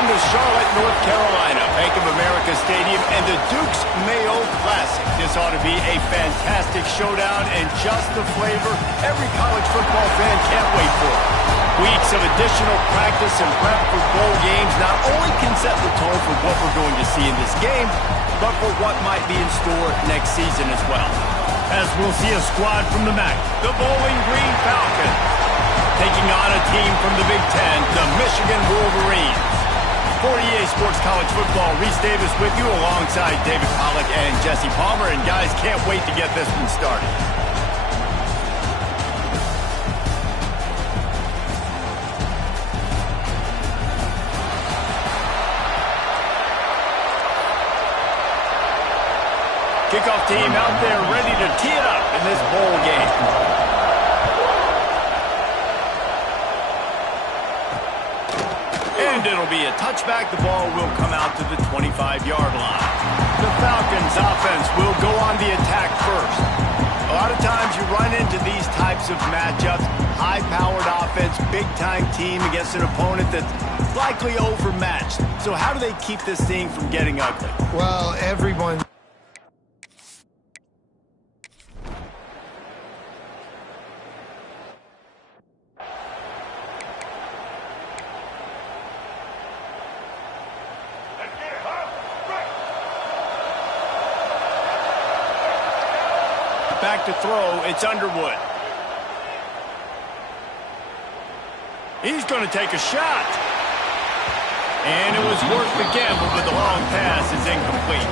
Welcome to Charlotte, North Carolina, Bank of America Stadium, and the Duke's Mayo Classic. This ought to be a fantastic showdown and just the flavor every college football fan can't wait for. Weeks of additional practice and prep for bowl games not only can set the tone for what we're going to see in this game, but for what might be in store next season as well. As we'll see a squad from the MAC, the Bowling Green Falcons, taking on a team from the Big Ten, the Michigan Wolverines. For EA Sports College Football, Reese Davis with you alongside David Pollack and Jesse Palmer. And guys, can't wait to get this one started. Kickoff team out there ready to tee it up in this bowl game. And it'll be a touchback. The ball will come out to the 25-yard line. The Falcons offense will go on the attack first. A lot of times you run into these types of matchups. High-powered offense, big-time team against an opponent that's likely overmatched. So how do they keep this thing from getting ugly? Well, everyone... Back to throw, it's Underwood. He's going to take a shot. And it was worth the gamble, but the long pass is incomplete.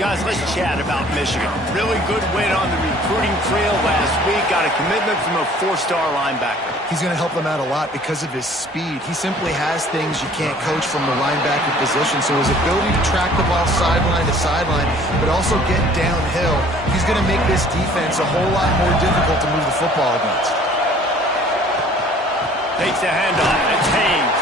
Guys, let's chat about Michigan. Really good win on the recruiting trail last week. Got a commitment from a four-star linebacker. He's going to help them out a lot because of his speed. He simply has things you can't coach from the linebacker position. So his ability to track the ball sideline to sideline, but also get downhill, he's going to make this defense a whole lot more difficult to move the football against. Takes the handoff. It's Haynes.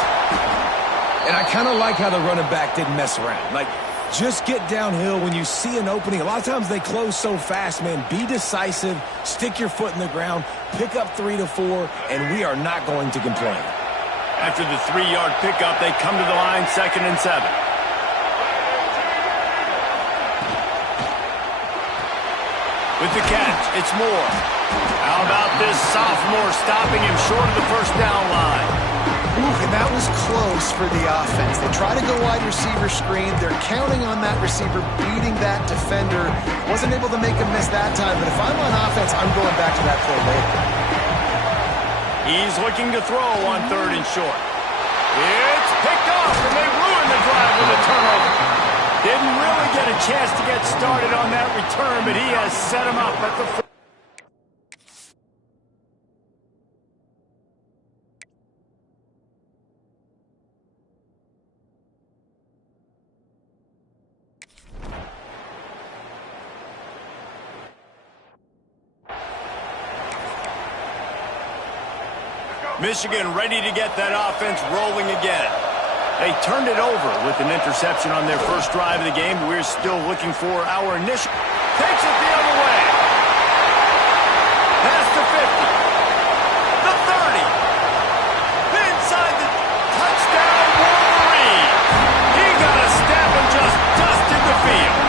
And I kind of like how the running back didn't mess around. Like, just get downhill when you see an opening. A lot of times they close so fast, man. Be decisive, stick your foot in the ground, pick up 3 to 4, and we are not going to complain. After the 3-yard pickup, they come to the line, 2nd and 7. With the catch, it's Moore. How about this sophomore stopping him short of the first down line? And that was close for the offense. They try to go wide receiver screen. They're counting on that receiver beating that defender. Wasn't able to make a miss that time, but if I'm on offense, I'm going back to that play later. He's looking to throw on 3rd and short. It's picked off, and they ruin the drive with a turnover. Didn't really get a chance to get started on that return, but he has set him up at the 4. Michigan ready to get that offense rolling again. They turned it over with an interception on their first drive of the game. We're still looking for our initial. Takes it the other way. Past the 50. The 30. Inside the touchdown Wolverine. He got a step and just dusted the field.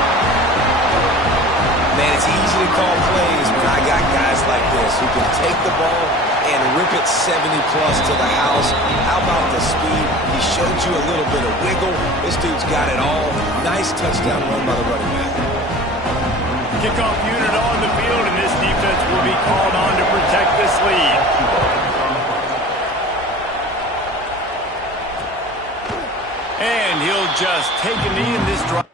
Man, it's easy to call plays when I got guys like this who can take the ball and rip it 70-plus to the house. How about the speed? He showed you a little bit of wiggle. This dude's got it all. Nice touchdown run by the running back. Kickoff unit on the field, and this defense will be called on to protect this lead. And he'll just take a knee in this drive.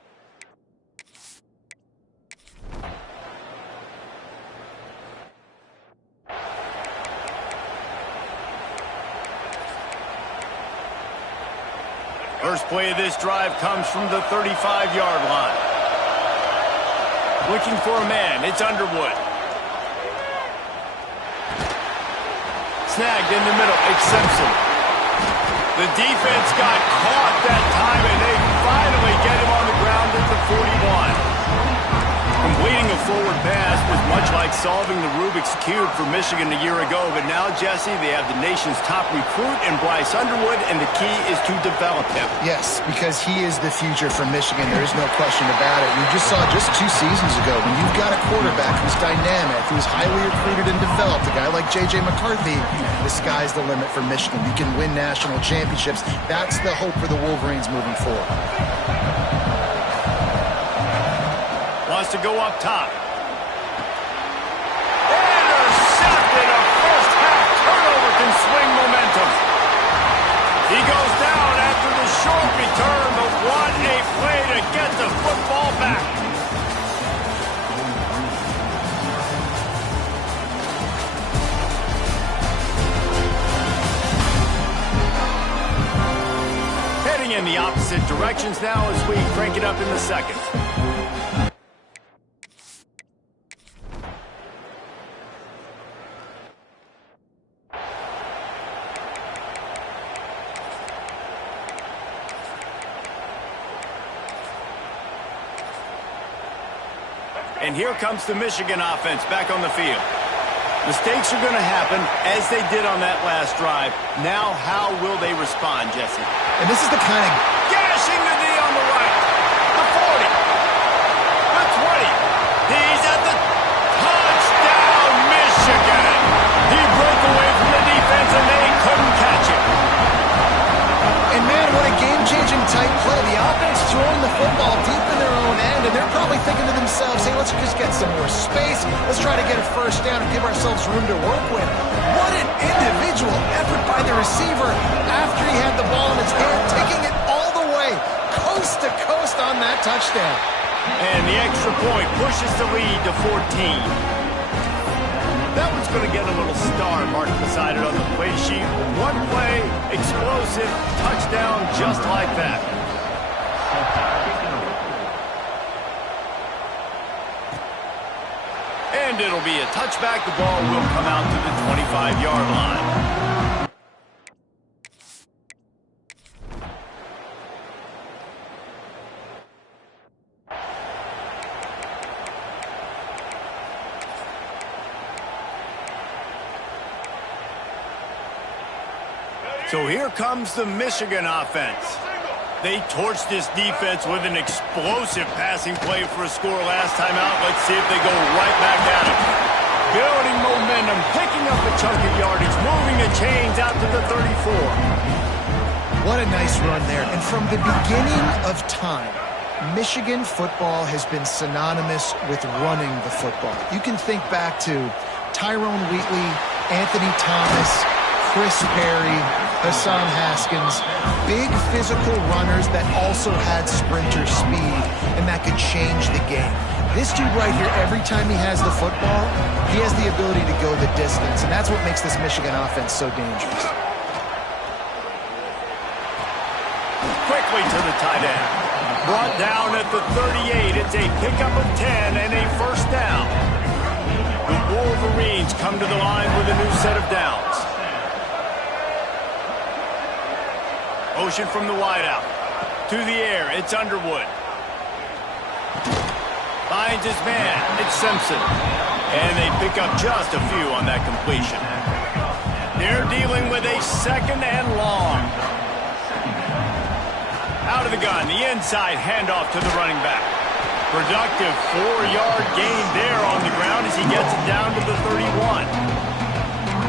First play of this drive comes from the 35-yard line. Looking for a man, it's Underwood. Snagged in the middle, it's Simpson. The defense got caught that time, and they finally get him on the ground at the 41. Completing a forward pass was much like solving the Rubik's Cube for Michigan a year ago, but now, Jesse, they have the nation's top recruit in Bryce Underwood, and the key is to develop him. Yes, because he is the future for Michigan. There is no question about it. You just saw just 2 seasons ago when you've got a quarterback who's dynamic, who's highly recruited and developed, a guy like J.J. McCarthy, the sky's the limit for Michigan. You can win national championships. That's the hope for the Wolverines moving forward. Wants to go up top. Intercepted. A first-half turnover can swing momentum. He goes down after the short return, but what a play to get the football back. Heading in the opposite directions now as we crank it up in the second. And here comes the Michigan offense back on the field. Mistakes are going to happen, as they did on that last drive. Now, how will they respond, Jesse? And this is the kind of... Gashing the knee on the right. The 40. The 20. He's at the touchdown, Michigan. He broke away from the defense, and they couldn't catch him. And, man, what a game-changing type play. The offense throwing the football deep in their own end, and they're probably thinking to themselves, hey, let's just get some more space. Let's try to get a first down and give ourselves room to work with. What an individual effort by the receiver after he had the ball in his hand, taking it all the way, coast to coast on that touchdown. And the extra point pushes the lead to 14. That one's going to get a little star marked beside it on the play sheet. One play, explosive, touchdown just like that. And it'll be a touchback. The ball will come out to the 25-yard line. So here comes the Michigan offense. They torched this defense with an explosive passing play for a score last time out. Let's see if they go right back at it. Building momentum, picking up a chunk of yardage, moving the chains out to the 34. What a nice run there. And from the beginning of time, Michigan football has been synonymous with running the football. You can think back to Tyrone Wheatley, Anthony Thomas, Chris Perry, Hassan Haskins, big physical runners that also had sprinter speed and that could change the game. This dude right here, every time he has the football, he has the ability to go the distance, and that's what makes this Michigan offense so dangerous. Quickly to the tight end. Brought down at the 38. It's a pickup of 10 and a first down. The Wolverines come to the line with a new set of downs. Motion from the wideout. To the air, it's Underwood. Finds his man, it's Simpson. And they pick up just a few on that completion. They're dealing with a second and long. Out of the gun, the inside handoff to the running back. Productive 4-yard gain there on the ground as he gets it down to the 31.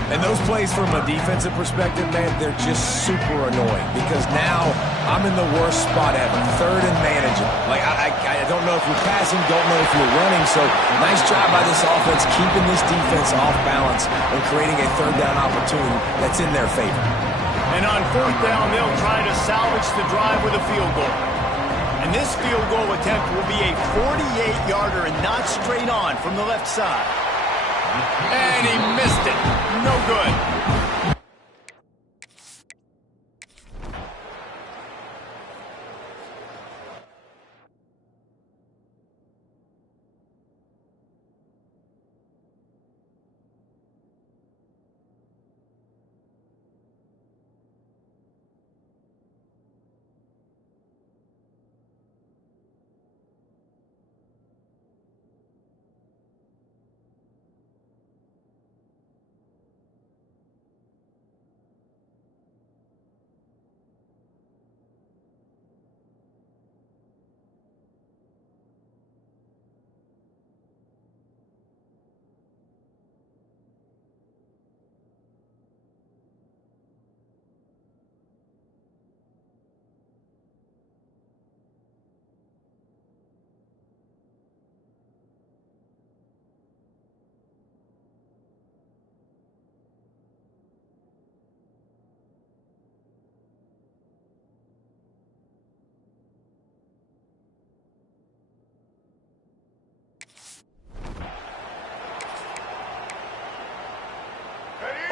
And those plays from a defensive perspective, man, they're just super annoying because now I'm in the worst spot ever. Third and manageable. Like, I don't know if you're passing, don't know if you're running. So nice job by this offense keeping this defense off balance and creating a third down opportunity that's in their favor. And on fourth down, they'll try to salvage the drive with a field goal. And this field goal attempt will be a 48-yarder and not straight on from the left side. And he missed it. No good.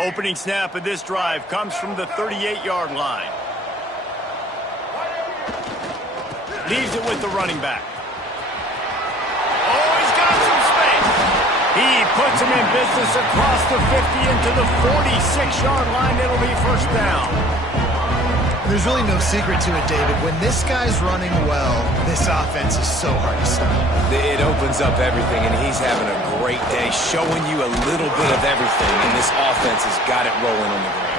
Opening snap of this drive comes from the 38-yard line. Leaves it with the running back. Oh, he's got some space. He puts him in business across the 50 into the 46-yard line. It'll be first down. There's really no secret to it, David. When this guy's running well, this offense is so hard to stop. It opens up everything, and he's having a great day, showing you a little bit of everything, and this offense has got it rolling on the ground.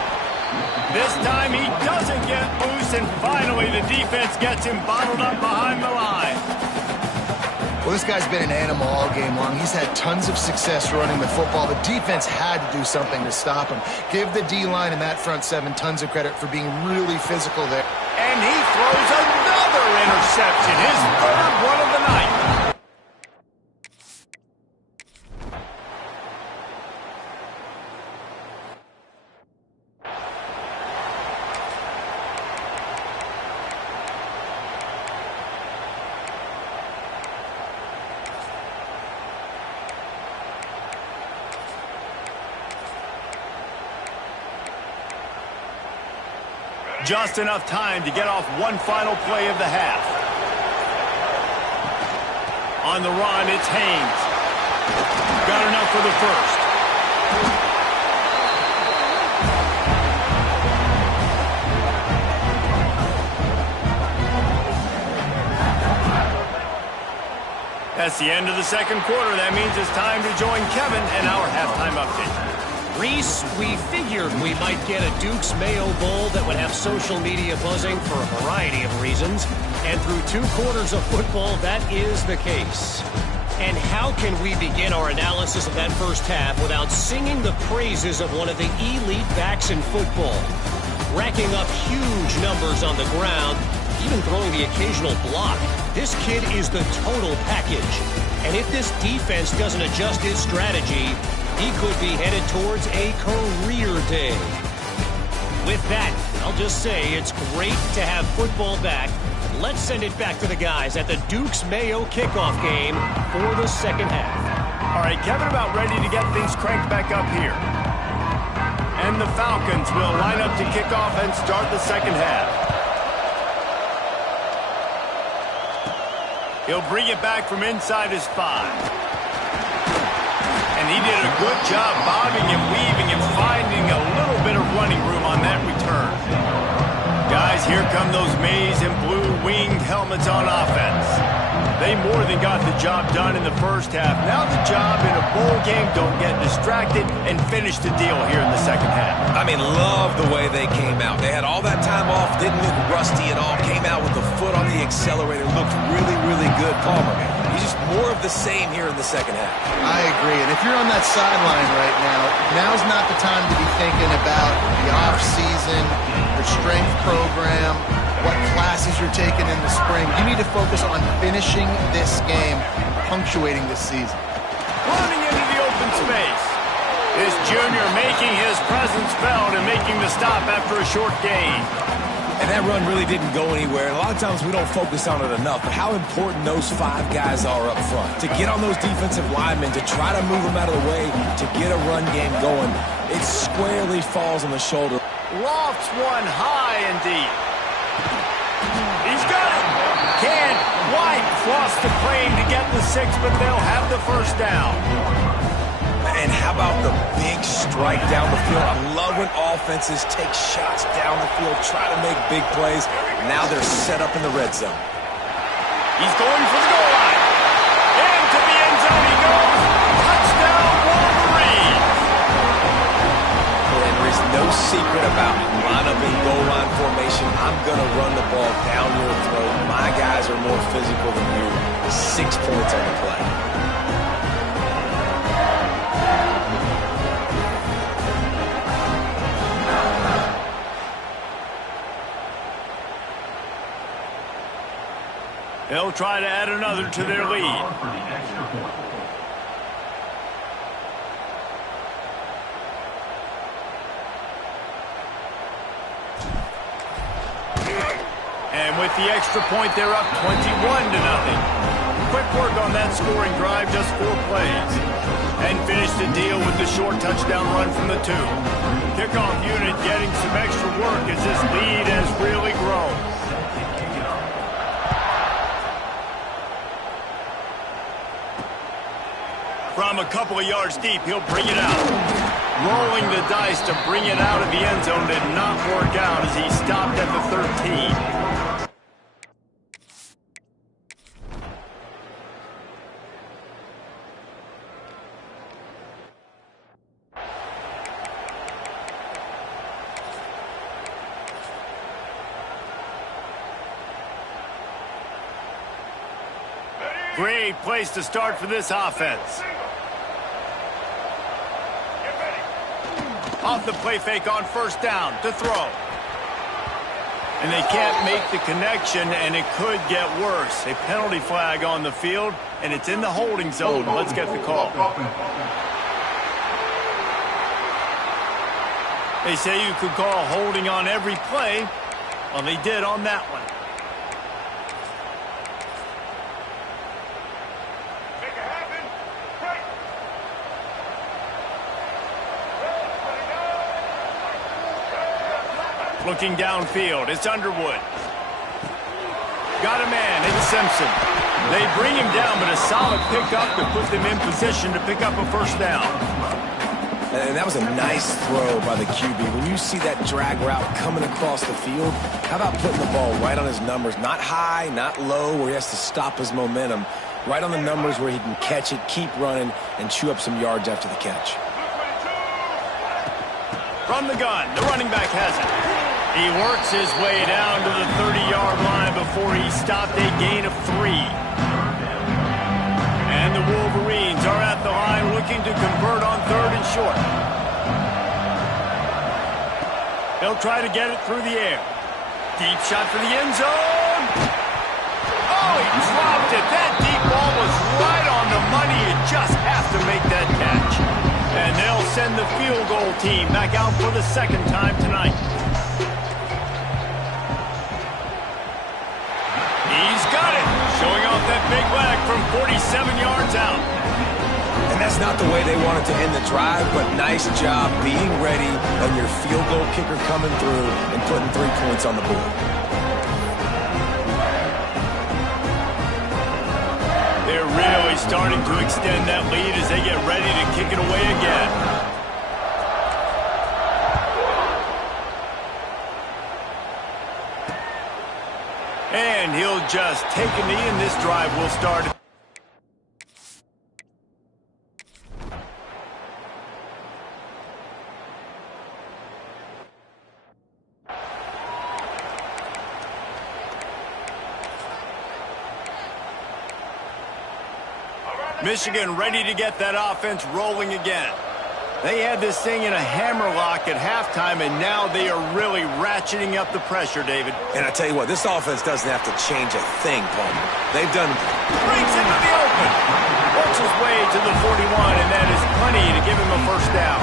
This time he doesn't get loose, and finally the defense gets him bottled up behind the line. Well, this guy's been an animal all game long. He's had tons of success running the football. The defense had to do something to stop him. Give the D-line and that front seven tons of credit for being really physical there. And he throws another interception, his third one of the night. Just enough time to get off one final play of the half. On the run, it's Haynes. Got enough for the first. That's the end of the second quarter. That means it's time to join Kevin and our halftime update. Reese, we figured we might get a Duke's Mayo Bowl that would have social media buzzing for a variety of reasons. And through 2 quarters of football, that is the case. And how can we begin our analysis of that first half without singing the praises of one of the elite backs in football? Racking up huge numbers on the ground, even throwing the occasional block. This kid is the total package. And if this defense doesn't adjust its strategy, he could be headed towards a career day. With that, I'll just say it's great to have football back. Let's send it back to the guys at the Duke's Mayo kickoff game for the second half. All right, Kevin, about ready to get things cranked back up here. And the Falcons will line up to kick off and start the second half. He'll bring it back from inside his 5. And he did a good job bobbing and weaving and finding a little bit of running room on that return. Guys, here come those maize and blue winged helmets on offense. They more than got the job done in the first half. Now the job in a bowl game, don't get distracted and finish the deal here in the second half. I mean, love the way they came out. They had all that time off, didn't look rusty at all, came out with the foot on the accelerator, looked really, really good. Palmer, he's just more of the same here in the second half. I agree, and if you're on that sideline right now, now's not the time to be thinking about the off-season, your strength program, what classes you're taking in the spring. You need to focus on finishing this game, punctuating this season. Running into the open space. This junior making his presence felt and making the stop after a short gain. And that run really didn't go anywhere. And a lot of times we don't focus on it enough, but how important those 5 guys are up front. To get on those defensive linemen, to try to move them out of the way, to get a run game going, it squarely falls on the shoulder. Lofts one high and deep. He's got it. Can White cross the plane to get the 6, but they'll have the first down. And how about the big strike down the field? I love when offenses take shots down the field, try to make big plays. Now they're set up in the red zone. He's going for the goal line. Into the end zone he goes. Touchdown, Wolverine. And there is no secret about it. Line up in goal line formation. I'm going to run the ball down your throat. My guys are more physical than you. 6 points on the play. They'll try to add another to their lead. And with the extra point, they're up 21-0. quick work on that scoring drive, just 4 plays. And finished the deal with the short touchdown run from the 2. Kickoff unit getting some extra work as this lead has really grown. From a couple of yards deep, he'll bring it out. Rolling the dice to bring it out of the end zone did not work out as he stopped at the 13. Great place to start for this offense. Off the play fake on first down to throw. And they can't make the connection, and it could get worse. A penalty flag on the field, and it's in the holding zone. Let's get the call. They say you could call holding on every play. Well, they did on that one. Looking downfield, it's Underwood. Got a man, it's Simpson. They bring him down, but a solid pickup to put them in position to pick up a first down. And that was a nice throw by the QB. When you see that drag route coming across the field, how about putting the ball right on his numbers? Not high, not low, where he has to stop his momentum. Right on the numbers where he can catch it, keep running, and chew up some yards after the catch. From the gun, the running back has it. He works his way down to the 30-yard line before he stopped a gain of 3. And the Wolverines are at the line looking to convert on 3rd and short. They'll try to get it through the air. Deep shot for the end zone. Oh, he dropped it. That deep ball was right on the money. You just have to make that catch. And they'll send the field goal team back out for the 2nd time tonight. He's got it, showing off that big leg from 47 yards out. And that's not the way they wanted to end the drive, but nice job being ready on your field goal kicker coming through and putting 3 points on the board. They're really starting to extend that lead as they get ready to kick it away again. And he'll just take a knee, and this drive will start. Michigan ready to get that offense rolling again. They had this thing in a hammerlock at halftime, and now they are really ratcheting up the pressure, David. And I tell you what, this offense doesn't have to change a thing, Palmer. They've done... Breaks into the open. Works his way to the 41, and that is plenty to give him a first down.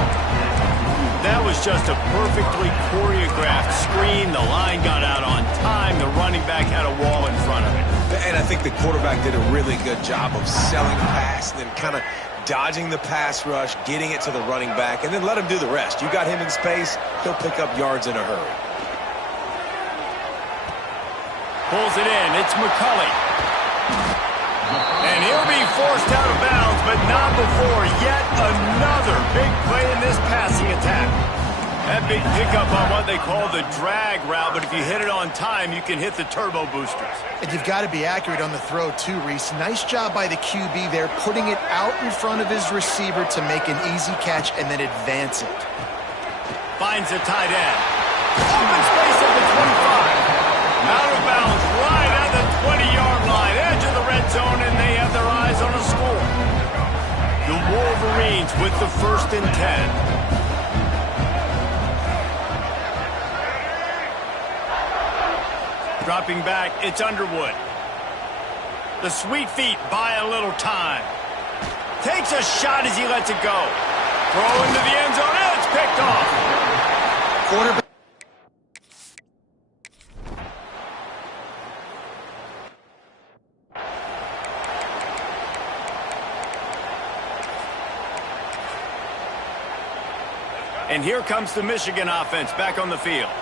That was just a perfectly choreographed screen. The line got out on time. The running back had a wall in front of it. And I think the quarterback did a really good job of selling the pass and then kind of dodging the pass rush, getting it to the running back, and then let him do the rest. You got him in space, he'll pick up yards in a hurry. Pulls it in. It's McCulley. And he'll be forced out of bounds, but not before yet another big play in this passing attack. That big pickup on what they call the drag route, but if you hit it on time, you can hit the turbo boosters. And you've got to be accurate on the throw too, Reese. Nice job by the QB there, putting it out in front of his receiver to make an easy catch and then advance it. Finds a tight end. Open space at the 25. Out of bounds right at the 20-yard line. Edge of the red zone, and they have their eyes on a score. The Wolverines with the 1st and 10. Dropping back, it's Underwood. The sweet feet buy a little time. Takes a shot as he lets it go. Throw into the end zone, and it's picked off. Quarterback. And here comes the Michigan offense back on the field.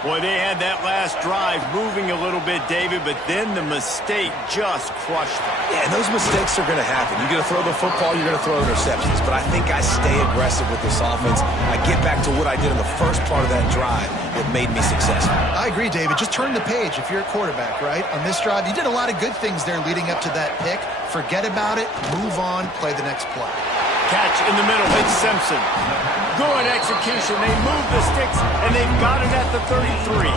Boy, they had that last drive moving a little bit, David, but then the mistake just crushed them. Yeah, and those mistakes are going to happen. You're going to throw the football, you're going to throw interceptions. But I think I stay aggressive with this offense. I get back to what I did in the first part of that drive that made me successful. I agree, David. Just turn the page if you're a quarterback, right? On this drive, you did a lot of good things there leading up to that pick. Forget about it, move on, play the next play. Catch in the middle, it's Simpson. Good execution. They move the sticks, and they've got it at the 33.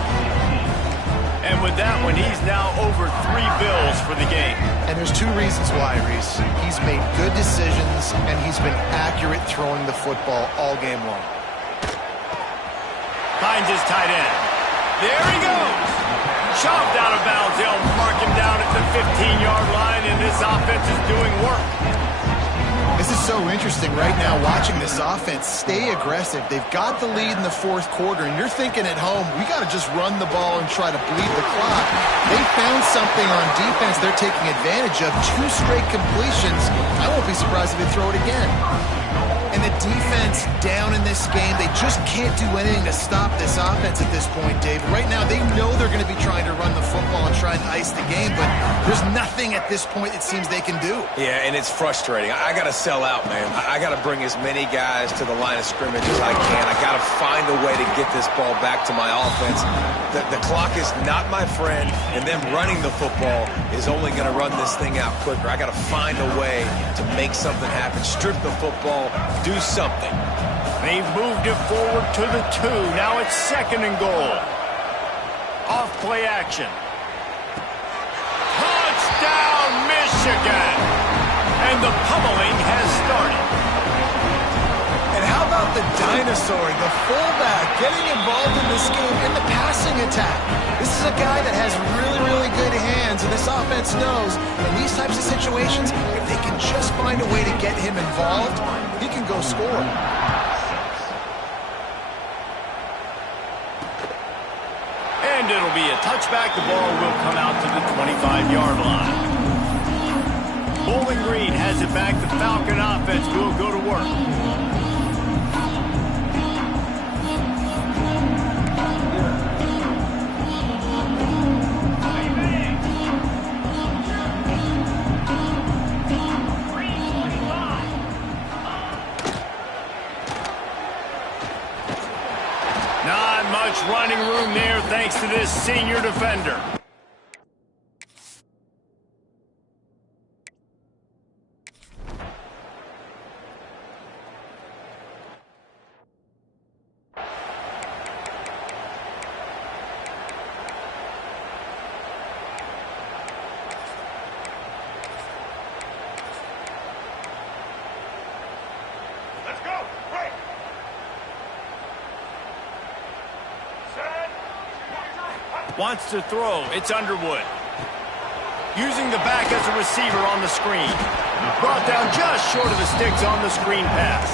And with that one, he's now over 3 bills for the game. And there's 2 reasons why, Reese. He's made good decisions, and he's been accurate throwing the football all game long. Finds his tight end. There he goes. Shoved out of bounds. They'll mark him down at the 15-yard line, and this offense is doing work. This is so interesting right now watching this offense stay aggressive. They've got the lead in the 4th quarter, and you're thinking at home, we got to just run the ball and try to bleed the clock. They found something on defense they're taking advantage of. 2 straight completions. I won't be surprised if they throw it again. And the defense down in this game, they just can't do anything to stop this offense at this point, Dave. Right now, they know they're going to be trying to run the football and try and ice the game, but there's nothing at this point it seems they can do. Yeah, and it's frustrating. I got to sell out, man. I got to bring as many guys to the line of scrimmage as I can. I got to find a way to get this ball back to my offense. The clock is not my friend, and them running the football is only going to run this thing out quicker. I got to find a way to make something happen, strip the football, do something. They've moved it forward to the 2. Now it's 2nd and goal. Off play action. Touchdown, Michigan! And the pummeling has started. And how about the dinosaur, the fullback, getting involved in this game in the passing attack? This is a guy that has really, really good hands, and this offense knows in these types of situations, if they can just find a way to get him involved, he can go score. And it'll be a touchback. The ball will come out to the 25-yard line. Bowling Green has it back. The Falcon offense will go to work. Not much running room there thanks to this senior defender. Wants to throw. It's Underwood. Using the back as a receiver on the screen. Brought down just short of the sticks on the screen pass.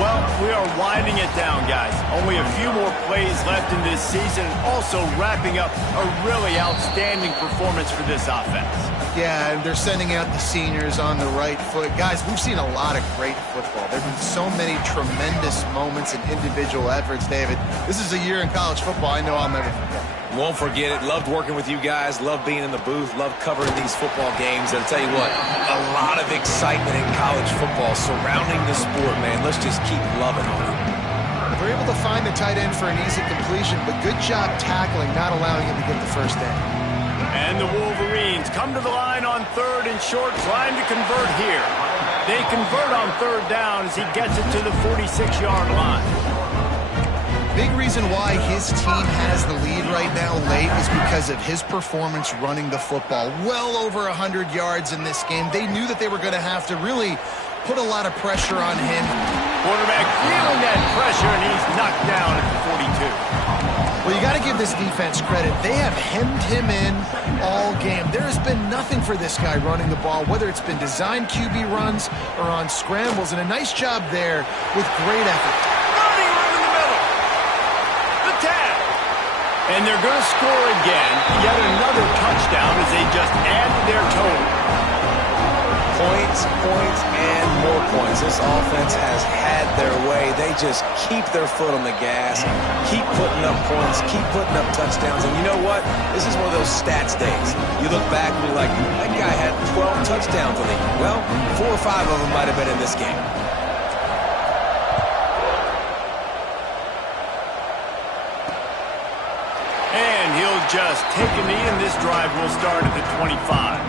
Well, we are winding it down, guys. Only a few more plays left in this season. Also wrapping up a really outstanding performance for this offense. Yeah, and they're sending out the seniors on the right foot. Guys, we've seen a lot of great football. There have been so many tremendous moments and individual efforts, David. This is a year in college football I know I'll never forget. Won't forget it. Loved working with you guys. Loved being in the booth. Loved covering these football games. And I'll tell you what, a lot of excitement in college football surrounding the sport, man. Let's just keep loving on it. They're able to find the tight end for an easy completion, but good job tackling, not allowing him to get the first down. And the Wolverines come to the line on 3rd and short, trying to convert here. They convert on 3rd down as he gets it to the 46-yard line. Big reason why his team has the lead right now late is because of his performance running the football. Well over 100 yards in this game. They knew that they were going to have to really put a lot of pressure on him. Quarterback feeling that pressure, and he's knocked down at the 42. Well, you got to give this defense credit. They have hemmed him in all game. There has been nothing for this guy running the ball, whether it's been designed QB runs or on scrambles, and a nice job there with great effort. Running room in the middle. The tag. And they're going to score again. Yet another touchdown as they just add to their total. Points, and more points. this offense has had their way. They just keep their foot on the gas, keep putting up points, keep putting up touchdowns. And you know what? This is one of those stats days. You look back and you're like, that guy had 12 touchdowns on the year. Well, 4 or 5 of them might have been in this game. And he'll just take a knee, and this drive will start at the 25.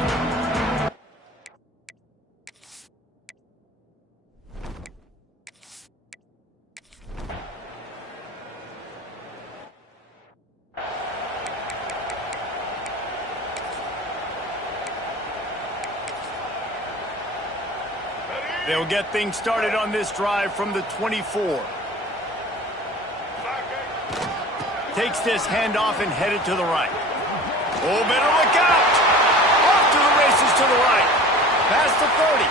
They'll get things started on this drive from the 24. Takes this handoff and headed to the right. Oh, better look out! Off to the races to the right. Past the 30.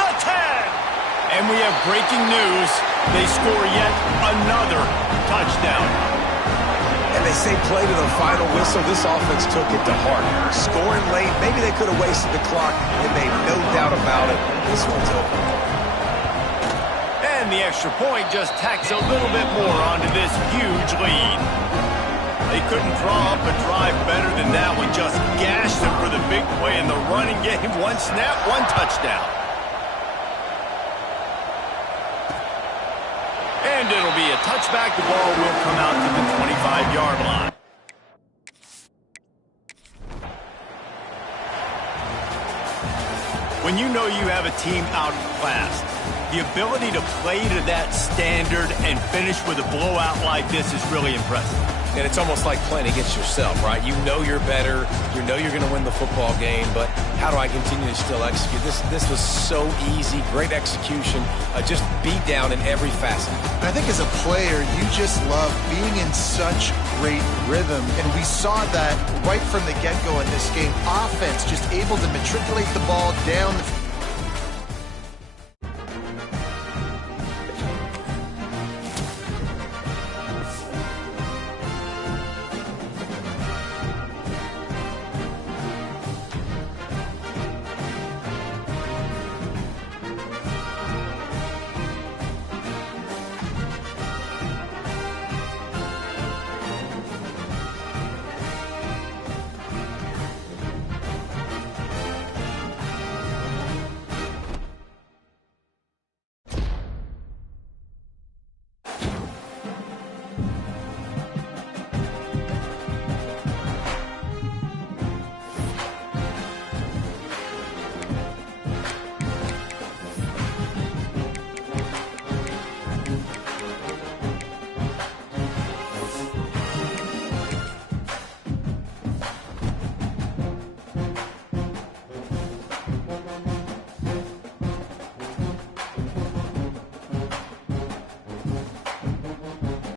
The 10! And we have breaking news. They score yet another touchdown. And they say play to the final whistle. This offense took it to heart. Scoring late, maybe they could have wasted the clock. They made no doubt about it. This one's over. And the extra point just tacks a little bit more onto this huge lead. They couldn't draw up a drive better than that one. Just gashed them for the big play in the running game. One snap, one touchdown. And it'll be a touchback. The ball will come out to the 25-yard line. When you know you have a team outclassed, the ability to play to that standard and finish with a blowout like this is really impressive. And it's almost like playing against yourself, right? You know you're better. You know you're going to win the football game, but how do I continue to still execute? This was so easy, great execution, just beat down in every facet. I think as a player, you just love being in such great rhythm, and we saw that right from the get-go in this game. Offense just able to matriculate the ball down the